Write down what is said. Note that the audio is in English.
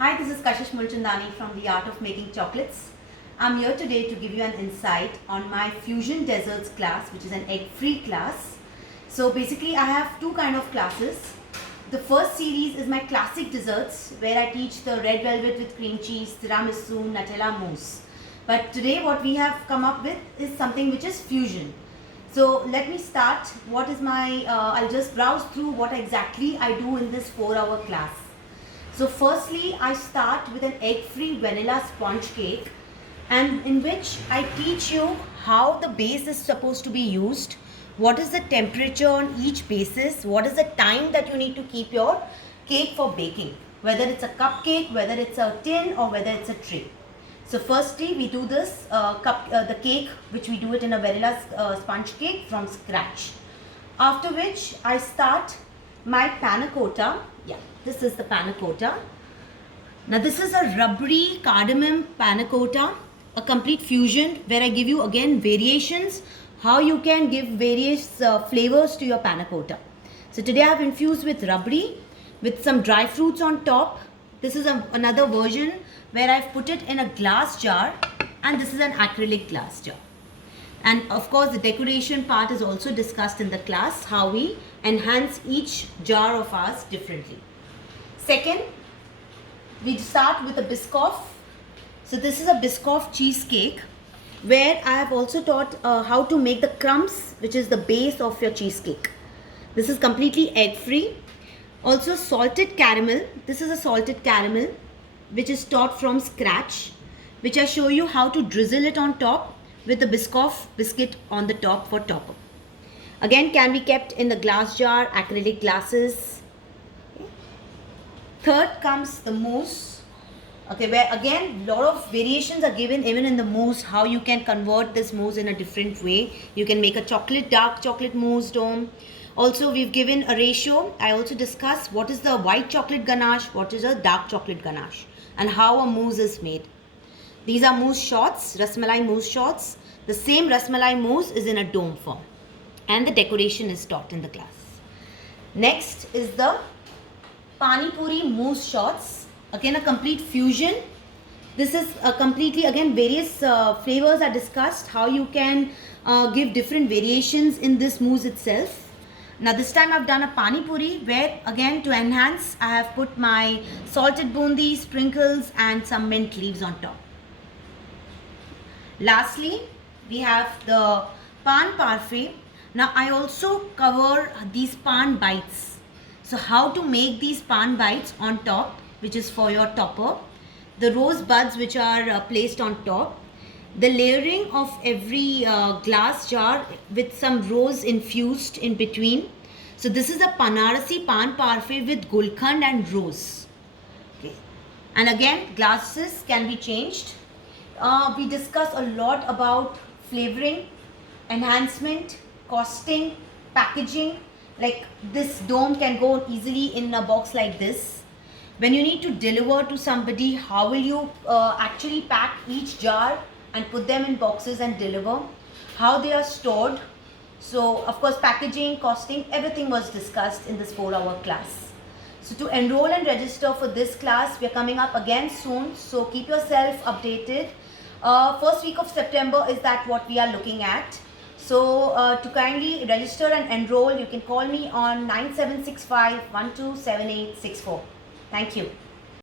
Hi, this is Kashish Mulchandani from The Art of Making Chocolates. I'm here today to give you an insight on my Fusion Desserts class, which is an egg-free class. So basically I have two kind of classes. The first series is my classic desserts, where I teach the red velvet with cream cheese, tiramisu, Nutella mousse. But today what we have come up with is something which is fusion. So let me start. What is my, I'll just browse through what exactly I do in this 4-hour class. So firstly, I start with an egg-free vanilla sponge cake, and in which I teach you how the base is supposed to be used, what is the temperature on each basis, what is the time that you need to keep your cake for baking, whether it's a cupcake, whether it's a tin, or whether it's a tray. So firstly, we do this the cake, which we do it in a vanilla sponge cake from scratch. After which I start my panna cotta. Yeah, this is the panna cotta. Now this is a rubbery cardamom panna cotta, a complete fusion where I give you again variations, how you can give various flavors to your panna cotta. So today I have infused with rubbery with some dry fruits on top. This is another version where I've put it in a glass jar, and this is an acrylic glass jar. And of course the decoration part is also discussed in the class, how we enhance each jar of ours differently. Second, we start with a Biscoff. So this is a Biscoff cheesecake, where I have also taught how to make the crumbs, which is the base of your cheesecake. This is completely egg free. Also salted caramel. This is a salted caramel which is taught from scratch, which I show you how to drizzle it on top with the Biscoff biscuit on the top for topper. Again, can be kept in the glass jar, acrylic glasses. Okay. Third comes the mousse. Okay, where again lot of variations are given even in the mousse, how you can convert this mousse in a different way. You can make a dark chocolate mousse dome. Also, we've given a ratio. I also discuss what is the white chocolate ganache, what is a dark chocolate ganache, and how a mousse is made. These are mousse shots, rasmalai mousse shots. The same rasmalai mousse is in a dome form, and the decoration is taught in the class. Next is the pani puri mousse shots. Again, a complete fusion. This is completely, again, various flavors are discussed, how you can give different variations in this mousse itself. Now this time I've done a pani puri, where again to enhance I have put my salted bundi, sprinkles, and some mint leaves on top. Lastly, we have the pan parfait. Now I also cover these pan bites. So how to make these pan bites on top, which is for your topper. The rose buds which are placed on top. The layering of every glass jar with some rose infused in between. So this is a Banarasi pan parfait with gulkand and rose. Okay. And again, glasses can be changed. We discuss a lot about flavoring, enhancement, costing, packaging. Like this dome can go easily in a box like this. When you need to deliver to somebody, how will you actually pack each jar and put them in boxes and deliver? How they are stored. So of course packaging, costing, everything was discussed in this 4-hour class. So to enroll and register for this class, we are coming up again soon. So keep yourself updated. First week of September is that what we are looking at. So to kindly register and enroll, you can call me on 9765 127864. Thank you.